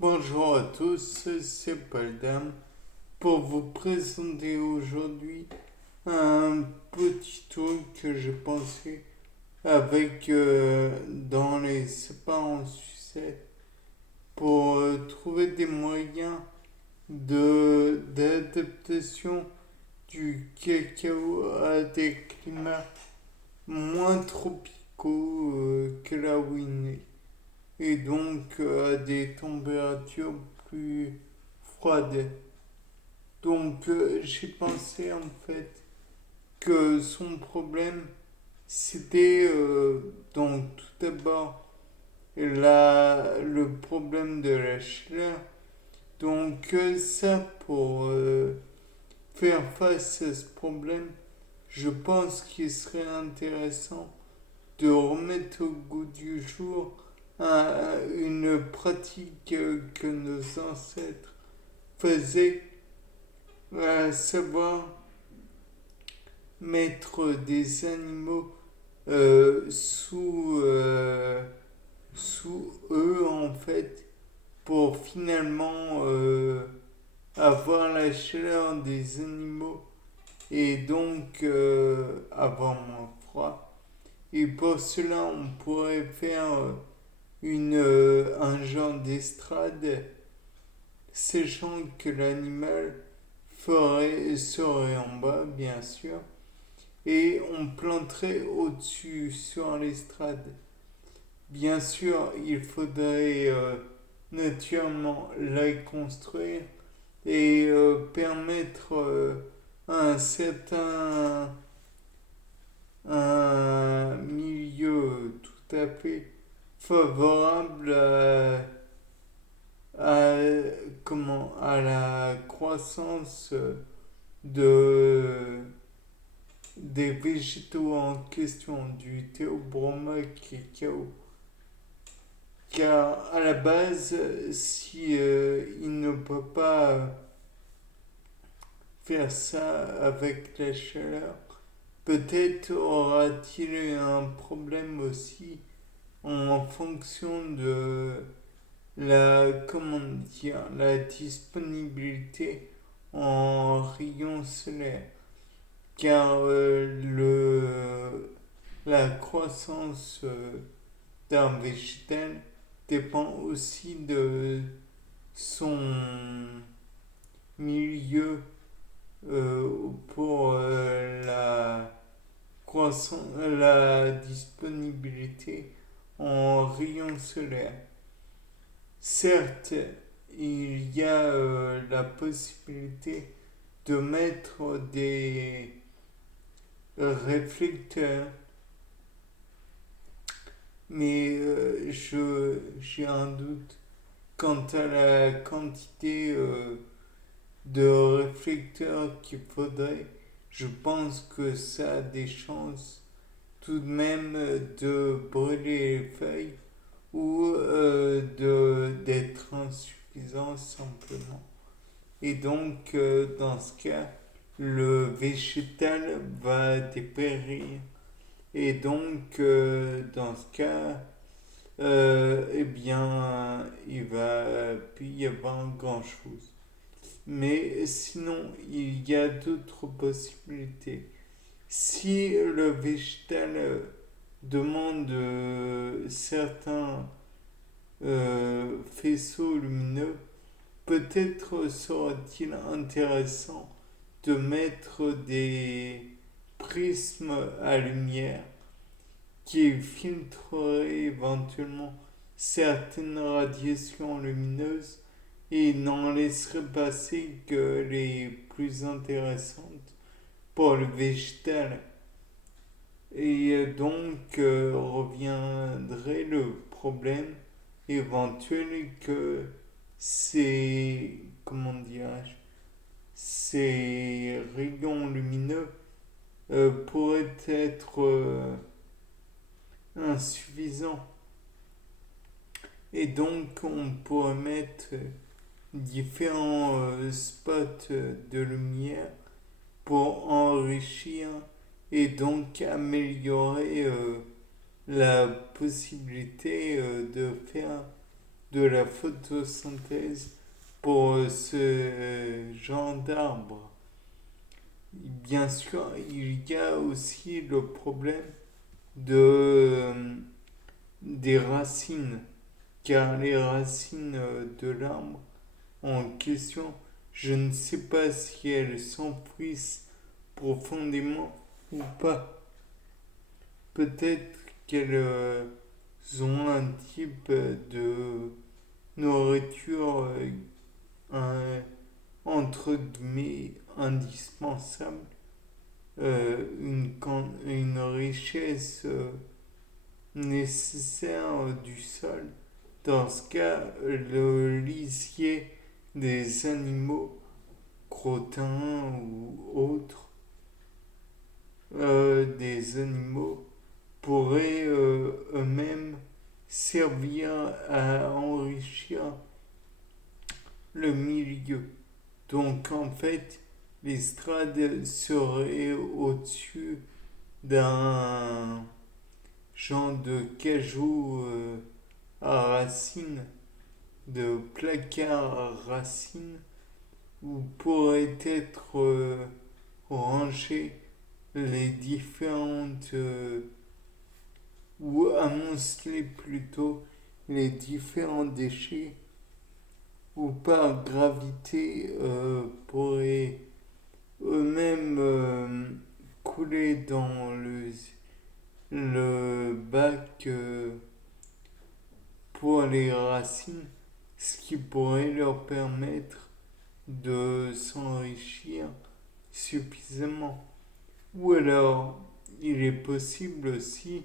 Bonjour à tous, c'est Paul Dame pour vous présenter aujourd'hui un petit truc que j'ai pensé avec dans les C'est pas en sucette pour trouver des moyens d'adaptation du cacao à des climats moins tropicaux que là où il est et donc à des températures plus froides. Donc j'ai pensé en fait que son problème c'était donc tout d'abord le problème de la chaleur. Donc ça pour faire face à ce problème, je pense qu'il serait intéressant de remettre au goût du jour une pratique que nos ancêtres faisaient, à savoir mettre des animaux sous eux en fait pour finalement avoir la chaleur des animaux et donc avoir moins froid. Et pour cela, on pourrait faire un genre d'estrade, sachant que l'animal serait en bas, bien sûr, et on planterait au-dessus sur l'estrade. Bien sûr, il faudrait naturellement la construire et permettre un certain un milieu tout à fait favorable à, à la croissance de, des végétaux en question, du Theobroma cacao. Car à la base, si il ne peut pas faire ça avec la chaleur, peut-être aura-t-il un problème aussi en fonction de la disponibilité en rayons solaires. Car la croissance d'un végétal dépend aussi de son milieu pour la disponibilité en rayons solaires. Certes, il y a la possibilité de mettre des réflecteurs, mais j'ai un doute quant à la quantité de réflecteurs qu'il faudrait. Je pense que ça a des chances tout de même de brûler les feuilles ou d'être insuffisant simplement. Et donc, dans ce cas, le végétal va dépérir. Et donc, dans ce cas, eh bien, il va plus y avoir grand-chose. Mais sinon, il y a d'autres possibilités. Si le végétal demande certains faisceaux lumineux, peut-être serait-il intéressant de mettre des prismes à lumière qui filtreraient éventuellement certaines radiations lumineuses et n'en laisseraient passer que les plus intéressantes pour le végétal. Et donc reviendrait le problème éventuel que ces rayons lumineux pourraient être insuffisants. Et donc on pourrait mettre différents spots de lumière pour enrichir et donc améliorer la possibilité de faire de la photosynthèse pour ce genre d'arbre. Bien sûr, il y a aussi le problème de, des racines, car les racines de l'arbre en question, je ne sais pas si elles s'enfouissent profondément ou pas. Peut-être qu'elles ont un type de nourriture un- entre guillemets indispensable, une richesse nécessaire du sol. Dans ce cas, le lisier des animaux, crottins ou autres, des animaux pourraient eux-mêmes servir à enrichir le milieu. Donc en fait, l'estrade serait au-dessus d'un genre de cajou à racines, de placard à racines, où pourraient être rangées les différentes, ou amonceler plutôt les différents déchets, ou par gravité pourraient eux-mêmes couler dans le bac pour les racines, ce qui pourrait leur permettre de s'enrichir suffisamment. Ou alors, il est possible aussi,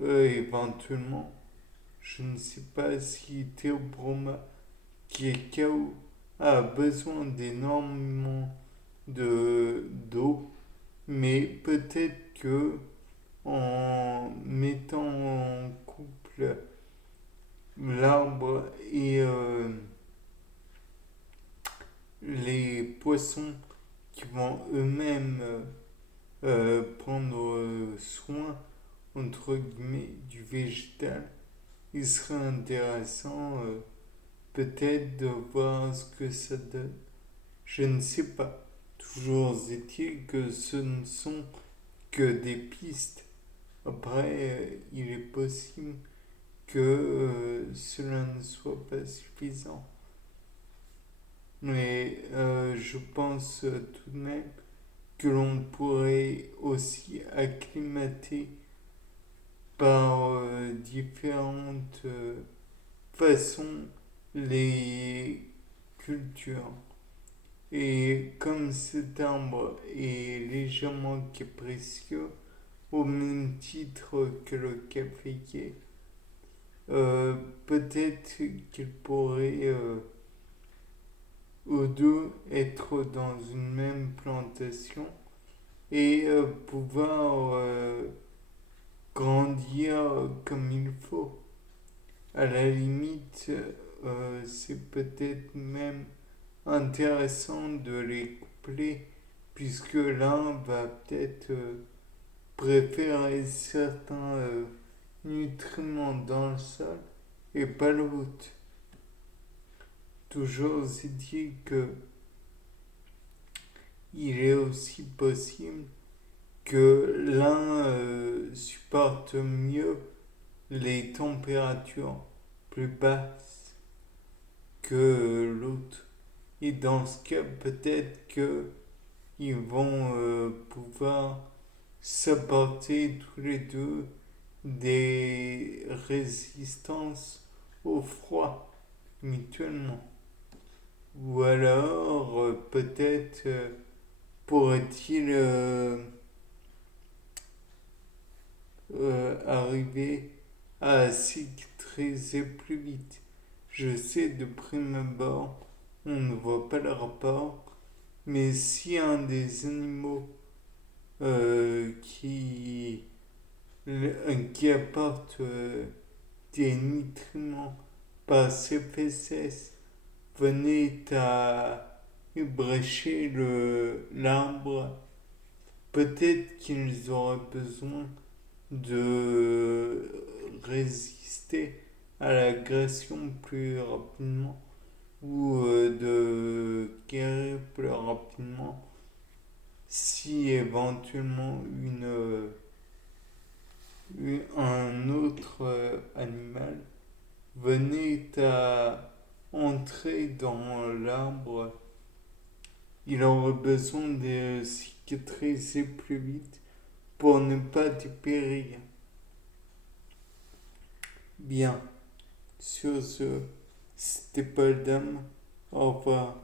éventuellement, je ne sais pas si Théobroma, qui est KO, a besoin d'énormément d'eau, mais peut-être que en mettant en couple l'arbre et les poissons qui vont eux-mêmes prendre soin, entre guillemets, du végétal, il serait intéressant peut-être de voir ce que ça donne. Je ne sais pas. Toujours est-il que ce ne sont que des pistes. Après, il est possible que cela ne soit pas suffisant. Mais je pense tout de même que l'on pourrait aussi acclimater par différentes façons les cultures. Et comme cet arbre est légèrement précieux, au même titre que le caféier, peut-être qu'il pourrait aux deux être dans une même plantation et pouvoir grandir comme il faut. À la limite, c'est peut-être même intéressant de les coupler puisque l'un va peut-être préférer certains nutriments dans le sol et pas l'autre. Toujours est-il que il est aussi possible que l'un supporte mieux les températures plus basses que l'autre. Et dans ce cas, peut-être que ils vont pouvoir s'apporter tous les deux des résistances au froid mutuellement. Ou alors, peut-être pourrait-il arriver à cicatriser plus vite. Je sais de prime abord, on ne voit pas le rapport, mais si un des animaux qui apporte des nutriments par ses fesses venait à ébrécher l'arbre, peut-être qu'ils auraient besoin de résister à l'agression plus rapidement ou de guérir plus rapidement si éventuellement un autre animal venait à entrer dans l'arbre. Il aurait besoin de cicatriser plus vite pour ne pas dépérir. Bien, sur ce, c'était pas le dame. Au revoir.